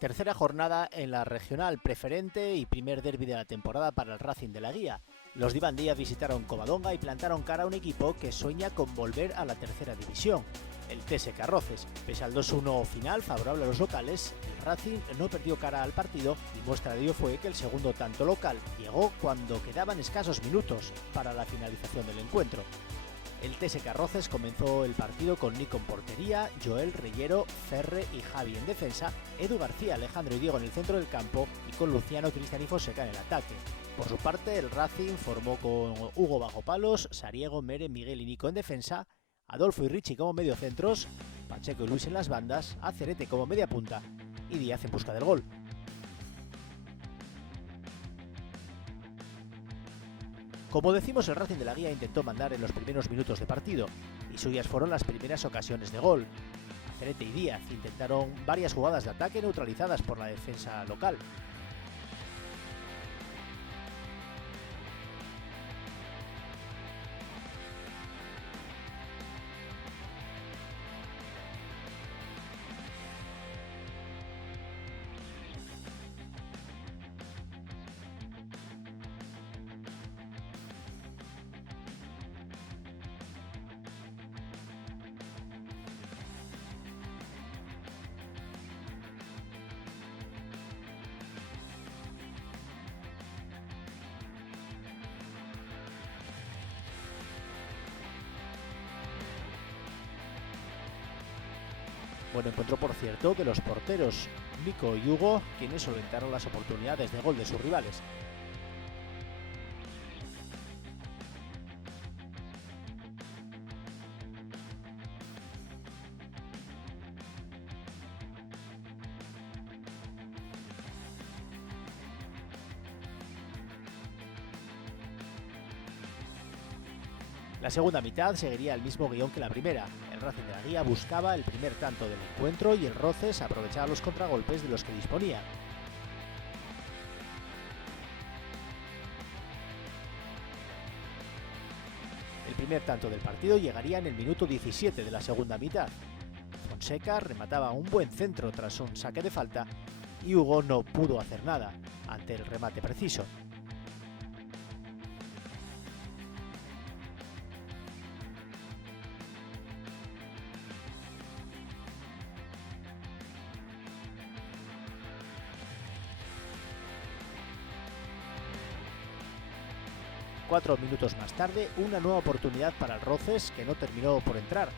Tercera jornada en la regional preferente y primer derbi de la temporada para el Racing de la Guía. Los Iván Díaz visitaron Covadonga y plantaron cara a un equipo que sueña con volver a la tercera división, el TSK Roces. Pese al 2-1 final favorable a los locales, el Racing no perdió cara al partido y muestra de ello fue que el segundo tanto local llegó cuando quedaban escasos minutos para la finalización del encuentro. El TSK Roces comenzó el partido con Nico en portería, Joel, Reyero, Ferre y Javi en defensa, Edu García, Alejandro y Diego en el centro del campo y con Luciano, Cristian y Fonseca en el ataque. Por su parte, el Racing formó con Hugo bajo palos, Sariego, Mere, Miguel y Nico en defensa, Adolfo y Richie como mediocentros, Pacheco y Luis en las bandas, Acerete como media punta y Díaz en busca del gol. Como decimos, el Racing de la Guía intentó mandar en los primeros minutos de partido y suyas fueron las primeras ocasiones de gol. Acerete y Díaz intentaron varias jugadas de ataque neutralizadas por la defensa local. Buen encuentro, por cierto, de los porteros Nico y Hugo, quienes solventaron las oportunidades de gol de sus rivales. La segunda mitad seguiría el mismo guión que la primera. El Racing de la Guía buscaba el primer tanto del encuentro y el Roces aprovechaba los contragolpes de los que disponía. El primer tanto del partido llegaría en el minuto 17 de la segunda mitad. Fonseca remataba un buen centro tras un saque de falta y Hugo no pudo hacer nada ante el remate preciso. Cuatro minutos más tarde, una nueva oportunidad para el Roces que no terminó por entrar,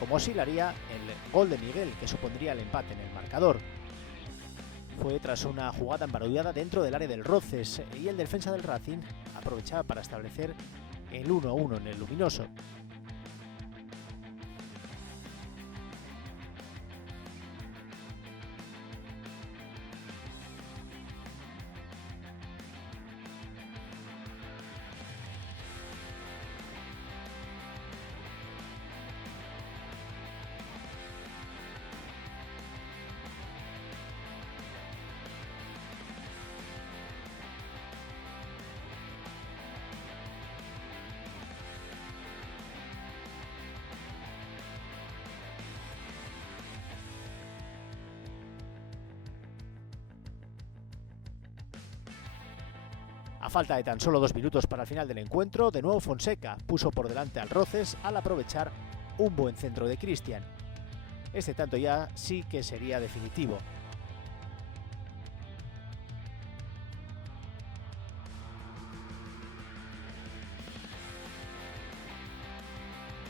como así lo haría el gol de Miguel, que supondría el empate en el marcador. Fue tras una jugada embarullada dentro del área del Roces y el defensa del Racing aprovechaba para establecer el 1-1 en el Luminoso. A falta de tan solo 2 minutos para el final del encuentro, de nuevo Fonseca puso por delante al Roces al aprovechar un buen centro de Cristian. Este tanto ya sí que sería definitivo.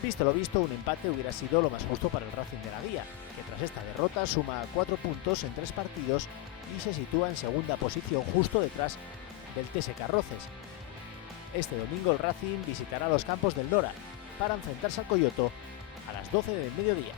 Visto lo visto, un empate hubiera sido lo más justo para el Racing de la Guía, que tras esta derrota suma 4 puntos en 3 partidos y se sitúa en segunda posición justo detrás del TSK Roces. Este domingo el Racing visitará los campos del Nora para enfrentarse al Coyoto a las 12 del mediodía.